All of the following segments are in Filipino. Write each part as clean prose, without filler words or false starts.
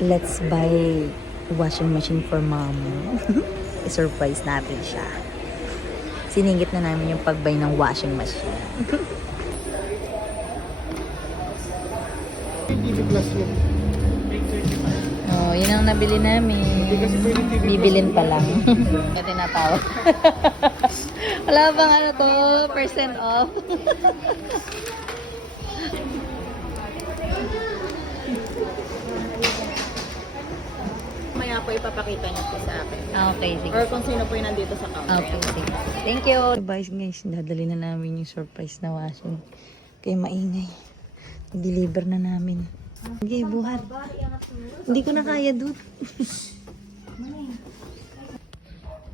Let's buy washing machine for mama. I-surprise natin siya. Siningit na namin yung pagbay ng washing machine. Oh, yun ang nabili namin. Bibilin pa lang. Kaya tinatawag. Wala bang ano to? % off? Maya po ipapakita niyo po sa akin. Okay, sige. Or kung sino po yung nandito sa counter. Okay, sige. Thank you. Guys, dadali na namin yung surprise na washing. Kaya maingay. I-deliver na namin. Sige, buhat. Hindi ko na kaya, dude.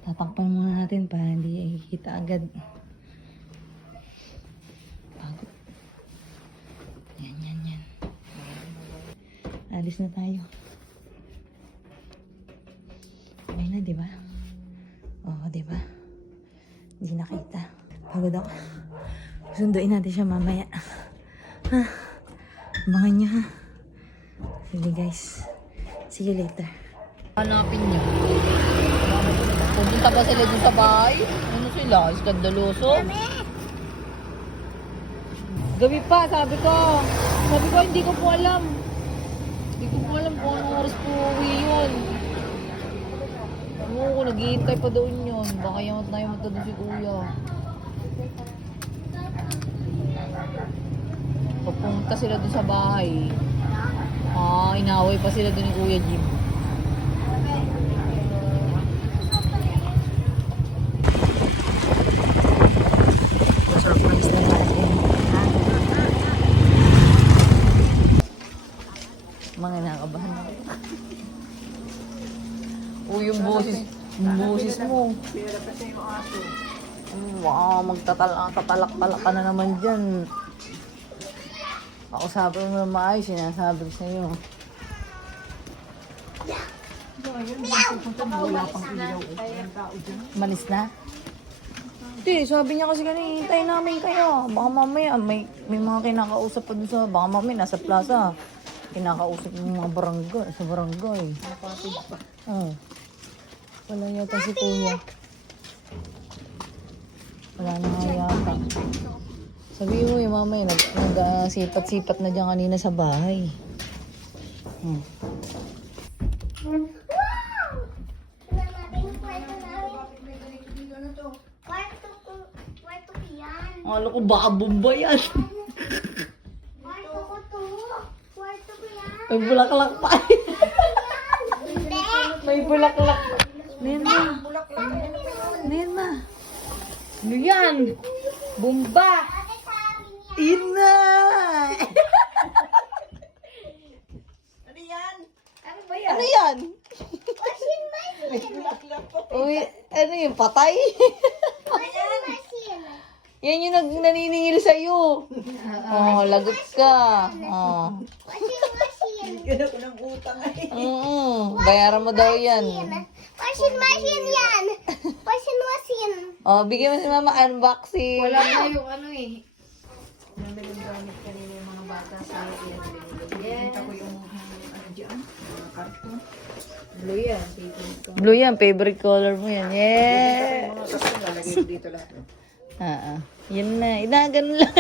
Tatakpan muna natin para hindi ikikita agad. Pagod. Yan. Alis na tayo. Okay na, diba? Oo, diba? Hindi nakita. Pagod ako. Sunduin natin siya mamaya. Ha? Abangan nyo, ha? Sige, guys. See you later. Hanapin niyo. Pupunta ba sila dun sa bahay? Ano sila? Iskandaloso? Gabi pa, sabi ko. Sabi ko, hindi ko po alam. Hindi ko po alam kung anong oras po uwi yun. Oo, naghihintay pa doon yun. Baka yamat na yamat doon si kuya. Papunta sila doon sa bahay. Inaway pa sila doon ni Kuya Jim. Surprise na natin. Mga nakabahan na. Yung boses mo. Wow, magtatalak-talak ka na naman dyan. Ako sabi mo na maayos, sinasabi ko sa'yo. Malis na? Hindi, sabi niya kasi kanina, hintayin namin kayo. Baka mamaya, may mga kinakausap pa dun sa, baka mamaya nasa plaza. Kinakausap ng mga barangay, sa barangay. Oh. Wala yata si kuya. Wala na nga yata. Sabi mo yung mamaya, nag-sipat-sipat na dyan kanina sa bahay. Akala ko baka bomba yan. May bulaklak pa. May bulaklak. Nena. Nena. Ano yan? Bomba. Ina! Ano yan? Ano ba yan? Ano yan? Uy, ano yung patay? Yan yung naniningil sa'yo. Oh, lagot ka. Oh. Bigyan ako ng utang ay. Bayaran mo daw yan. Washing machine yan! Washing machine! Oh, bigyan mo si mama unboxing. Wala na yung ano eh. Nandang gamit kanina yung mga bata sa iyan. Binigyan ko yung ano dyan, mga karton. Blue yan. Blue yan, favorite color mo yan. Yeah. Mga karton, lalagay ko dito lahat. Yun na. Inagan lang.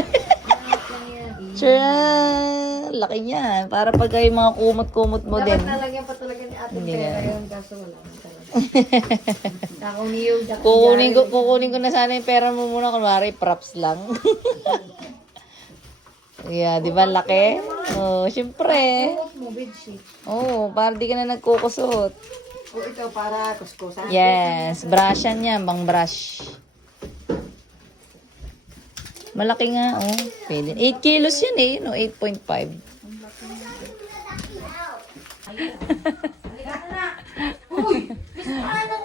Sure. Laki niya. Para pag kayo mga kumot-kumot mo din. Dapat nalagyan pa talaga ni ate Hindi pera na. yun. Kaso wala na talaga. Nakuniyog. Kukunin ko na sana yung pera mo muna. Kunwari, props lang. Yeah, di ba laki? Oh, syempre. Mo bedsheet. Oh, para di ka na nagkukusot. O ito para kuskusan. Yes, brushan yan, bang brush. Malaki nga, oh. Pwede. 8 kilos yun eh, no? 8.5. Uy! Miss, paano